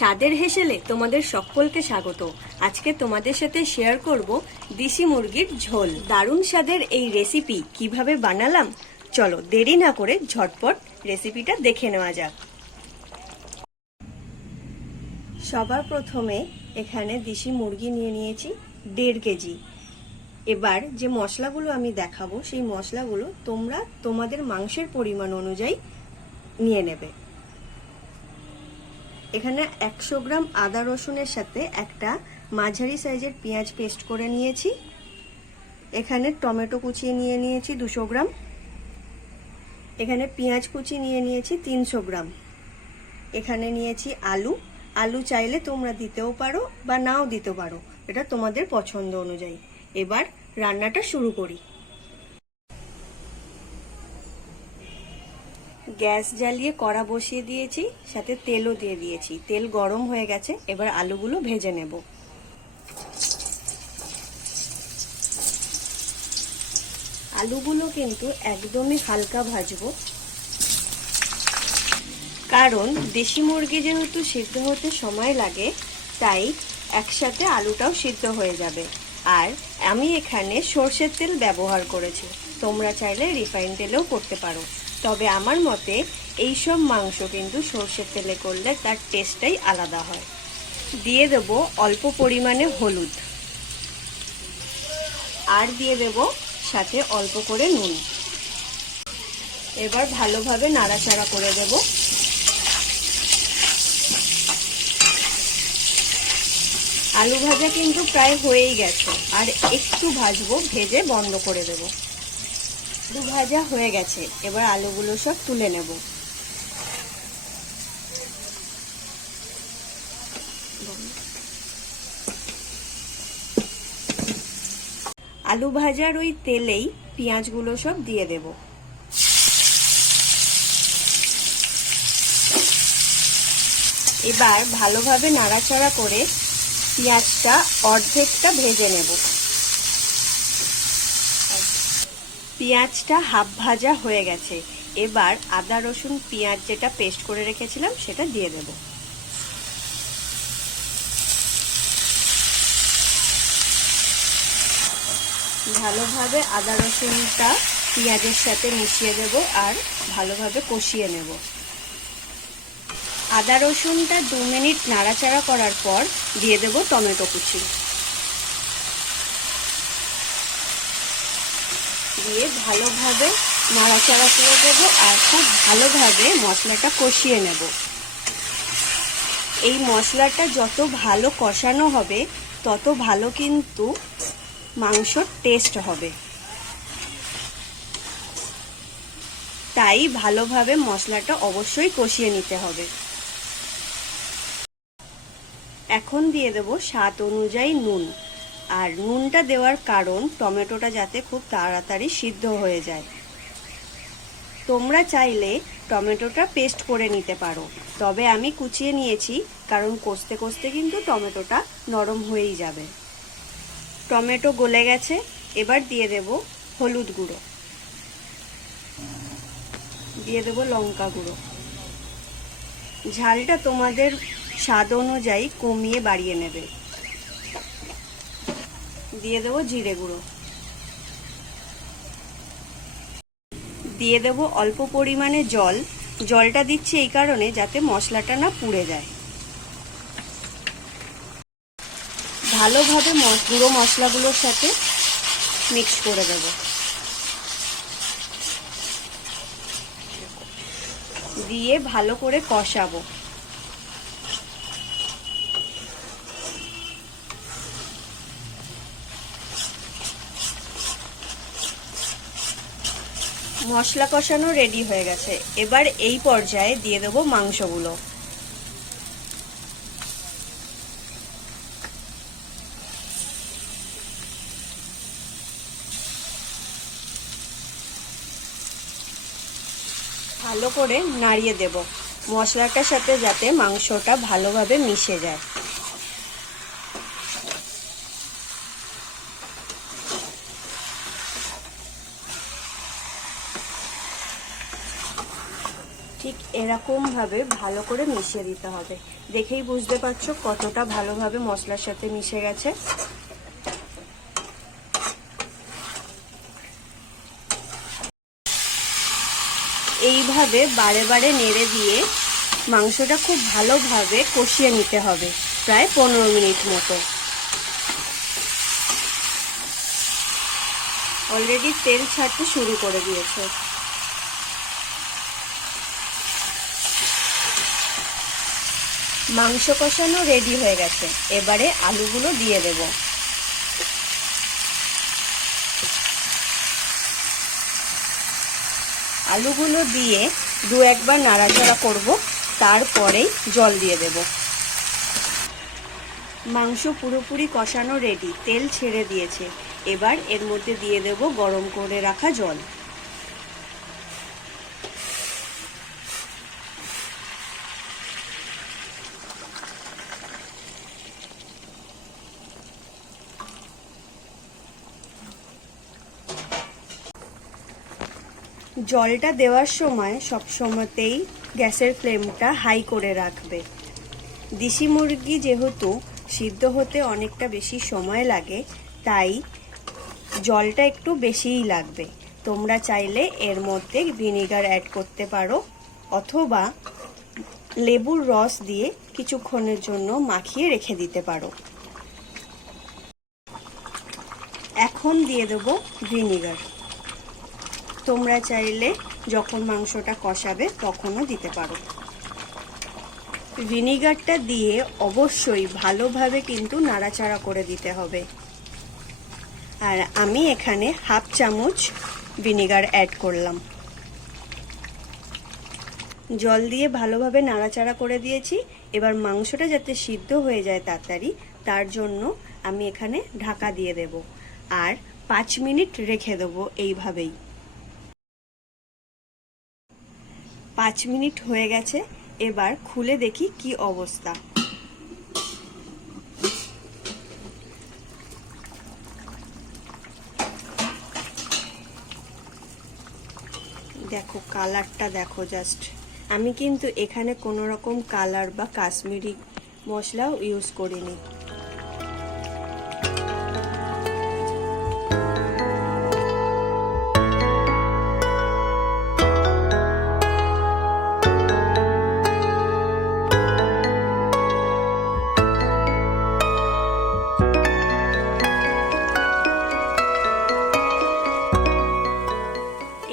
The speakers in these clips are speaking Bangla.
স্বাদের হেসেলে তোমাদের সকলকে স্বাগত। আজকে তোমাদের সাথে শেয়ার করব দেশি মুরগির ঝোল। দারুণ স্বাদের এই রেসিপি কীভাবে বানালাম? চলো দেরি না করে ঝটপট রেসিপিটা দেখে নেওয়া যাক। সবার প্রথমে এখানে দেশি মুরগি নিয়ে নিয়েছি দেড় কেজি। এবার যে মশলাগুলো আমি দেখাবো, সেই মশলাগুলো তোমরা তোমাদের মাংসের পরিমাণ অনুযায়ী নিয়ে নেবে। এখানে একশো গ্রাম আদা রসুনের সাথে একটা মাঝারি সাইজের পেঁয়াজ পেস্ট করে নিয়েছি। এখানে টমেটো কুচিয়ে নিয়ে নিয়েছি দুশো গ্রাম। এখানে পেঁয়াজ কুচি নিয়ে নিয়েছি তিনশো গ্রাম। এখানে নিয়েছি আলু। আলু চাইলে তোমরা দিতেও পারো বা নাও দিতে পারো। এটা তোমাদের পছন্দ অনুযায়ী। এবার রান্নাটা শুরু করি। গ্যাস জ্বালিয়ে কড়া বসিয়ে দিয়েছি, সাথে তেলও দিয়ে দিয়েছি। তেল গরম হয়ে গেছে, এবার আলুগুলো ভেজে নেব। আলুগুলো কিন্তু একদমই হালকা ভাজবো। কারণ দেশি মুরগি যেহেতু সিদ্ধ হতে সময় লাগে, তাই একসাথে আলুটাও সিদ্ধ হয়ে যাবে। আর আমি এখানে সর্ষের তেল ব্যবহার করেছি, তোমরা চাইলে রিফাইন তেলেও করতে পারো। তবে আমার মতে এই সব মাংস কিন্তু সর্ষের তেলে করলে তার টেস্টটাই আলাদা হয়। দিয়ে দেব অল্প পরিমাণে হলুদ। আর দিয়ে দেব সাথে অল্প করে নুন। এবার ভালোভাবে নাড়াচাড়া করে দেব। আলু ভাজা কিন্তু প্রায় হয়েই গেছে। আর একটু ভাজবো, ভেজে বন্ধ করে দেবো। আলু ভাজা হয়ে গেছে। এবার আলুগুলো সব তুলে নেব। আলু ভাজার ওই তেলেই পেঁয়াজগুলো সব দিয়ে দেব। এবার ভালোভাবে নাড়াচাড়া করে পেঁয়াজটা অর্ধেকটা ভেজে নেব। পেঁয়াজটা হাফ ভাজা হয়ে গেছে। এবার আদা, রসুন, পেঁয়াজ যেটা পেস্ট করে রেখেছিলাম, সেটা দিয়ে দেব। ভালোভাবে আদা, রসুনটা পেঁয়াজের সাথে মিশিয়ে দেব আর ভালোভাবে কষিয়ে নেব। আদা, রসুনটা দু মিনিট নাড়াচাড়া করার পর দিয়ে দেব টমেটো কুচি। দিয়ে ভালোভাবে নাড়াচাড়া করে দেবো আর খুব ভালোভাবে মশলাটা কষিয়ে নেব। এই মশলাটা যত ভালো কষানো হবে, তত ভালো কিন্তু মাংসর টেস্ট হবে। তাই ভালোভাবে মশলাটা অবশ্যই কষিয়ে নিতে হবে। এখন দিয়ে দেব স্বাদ অনুযায়ী নুন। আর নুনটা দেওয়ার কারণ টমেটোটা যাতে খুব তাড়াতাড়ি সিদ্ধ হয়ে যায়। তোমরা চাইলে টমেটোটা পেস্ট করে নিতে পারো। তবে আমি কুচিয়ে নিয়েছি, কারণ কষতে কষতে কিন্তু টমেটোটা নরম হয়েই যাবে। টমেটো গলে গেছে, এবার দিয়ে দেব হলুদ গুঁড়ো। দিয়ে দেব লঙ্কা গুঁড়ো। ঝালটা তোমাদের স্বাদ অনুযায়ী কমিয়ে বাড়িয়ে নেবে। দিয়ে দেবো জিরে গুঁড়ো। দিয়ে দেব অল্প পরিমাণে জল। জলটা দিচ্ছি এই কারণে যাতে মশলাটা না পুড়ে যায়। ভালোভাবে গুঁড়ো মশলাগুলোর সাথে মিক্স করে দেব। দিয়ে ভালো করে কষাবো। মশলা কষানো রেডি হয়ে গেছে। এবার এই পর্যায়ে দিয়ে দেবো মাংসগুলো। ভালো করে নাড়িয়ে দেব। মশলাটার সাথে যাতে মাংসটা ভালোভাবে মিশে যায় ঠিক এর এরকমভাবে ভালো করে মিশিয়ে দিতে হবে। দেখেই বুঝতে পারছ কতটা ভালোভাবে মশলার সাথে মিশে গেছে। এইভাবে বারে বারে নেড়ে দিয়ে মাংসটা খুব ভালোভাবে কষিয়ে নিতে হবে, প্রায় পনেরো মিনিট মতো। অলরেডি তেল ছাড়তে শুরু করে দিয়েছে। মাংস কষানো রেডি হয়ে গেছে। এবারে আলুগুলো দিয়ে দেব। আলুগুলো দিয়ে দু একবার নাড়াচাড়া করব, তারপরেই জল দিয়ে দেব। মাংস পুরোপুরি কষানো রেডি তেল ছেড়ে দিয়েছে। এবার এর মধ্যে দিয়ে দেব গরম করে রাখা জল। জলটা দেওয়ার সময় সব সময়তেই গ্যাসের ফ্লেমটা হাই করে রাখবে। দেশি মুরগি যেহেতু সিদ্ধ হতে অনেকটা বেশি সময় লাগে, তাই জলটা একটু বেশিই লাগবে। তোমরা চাইলে এর মধ্যে ভিনিগার অ্যাড করতে পারো, অথবা লেবুর রস দিয়ে কিছুক্ষণের জন্য মাখিয়ে রেখে দিতে পারো। এখন দিয়ে দেবো ভিনিগার। তোমরা চাইলে যখন মাংসটা কষাবে তখনও দিতে পারো। ভিনিগারটা দিয়ে অবশ্যই ভালোভাবে কিন্তু নাড়াচাড়া করে দিতে হবে। আর আমি এখানে হাফ চামচ ভিনিগার অ্যাড করলাম। জল দিয়ে ভালোভাবে নাড়াচাড়া করে দিয়েছি। এবার মাংসটা যাতে সিদ্ধ হয়ে যায় তাড়াতাড়ি, তার জন্য আমি এখানে ঢাকা দিয়ে দেব। আর পাঁচ মিনিট রেখে দেবো এইভাবেই। পাঁচ মিনিট হয়ে গেছে, এবার খুলে দেখি কি অবস্থা। দেখো, কালারটা দেখো জাস্ট আমি কিন্তু এখানে কোনো রকম কালার বা কাশ্মীরি মশলাও ইউজ করিনি।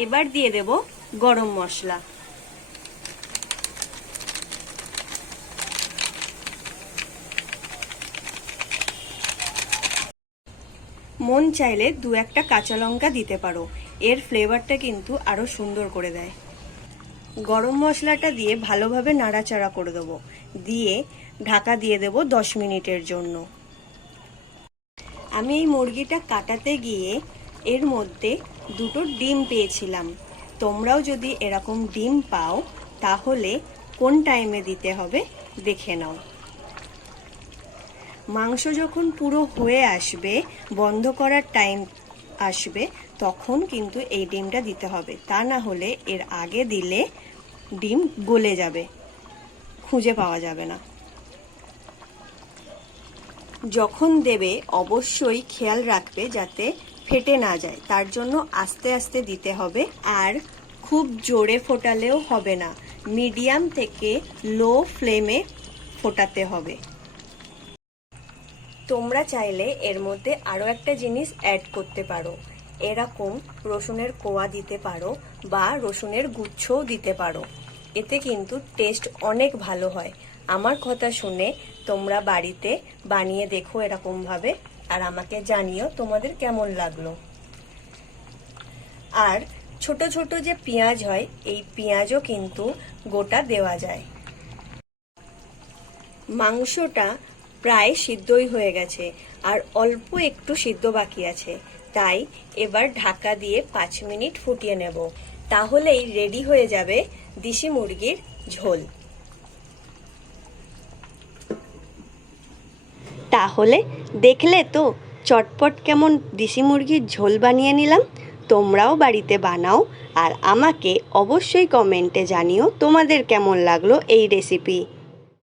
এবার দিয়ে দেব গরম মশলা। মন চাইলে দু একটা কাঁচা লঙ্কা দিতে পারো, এর ফ্লেভারটা কিন্তু আরও সুন্দর করে দেয়। গরম মশলাটা দিয়ে ভালোভাবে নাড়াচাড়া করে দেবো, দিয়ে ঢাকা দিয়ে দেব দশ মিনিটের জন্য। আমি এই মুরগিটা কাটাতে গিয়ে এর মধ্যে দুটো ডিম পেয়েছিলাম। তোমরাও যদি এরকম ডিম পাও, তাহলে কোন টাইমে দিতে হবে দেখে নাও। মাংস যখন পুরো হয়ে আসবে, বন্ধ করার টাইম আসবে, তখন কিন্তু এই ডিমটা দিতে হবে। তা না হলে এর আগে দিলে ডিম গলে যাবে, খুঁজে পাওয়া যাবে না। যখন দেবে, অবশ্যই খেয়াল রাখবে যাতে ফেটে না যায়, তার জন্য আস্তে আস্তে দিতে হবে আর খুব জোরে ফোটালেও হবে না। মিডিয়াম থেকে লো ফ্লেমে ফোটাতে হবে। তোমরা চাইলে এর মধ্যে আরও একটা জিনিস অ্যাড করতে পারো। এরকম রসুনের কোয়া দিতে পারো বা রসুনের গুচ্ছও দিতে পারো। এতে কিন্তু টেস্ট অনেক ভালো হয়। আমার কথা শুনে তোমরা বাড়িতে বানিয়ে দেখো এরকমভাবে। আর আমাকে জানিও তোমাদের কেমন লাগল। আর ছোট ছোট যে পেঁয়াজ হয়, এই পেঁয়াজও কিন্তু গোটা দেওয়া যায়। মাংসটা প্রায় সিদ্ধই হয়ে গেছে, আর অল্প একটু সিদ্ধ বাকি আছে। তাই এবার ঢাকা দিয়ে পাঁচ মিনিট ফুটিয়ে নেব। তাহলেই রেডি হয়ে যাবে দেশি মুরগির ঝোল। তাহলে দেখলে তো চটপট কেমন দেশি মুরগির ঝোল বানিয়ে নিলাম। তোমরাও বাড়িতে বানাও আর আমাকে অবশ্যই কমেন্টে জানিও তোমাদের কেমন লাগল এই রেসিপি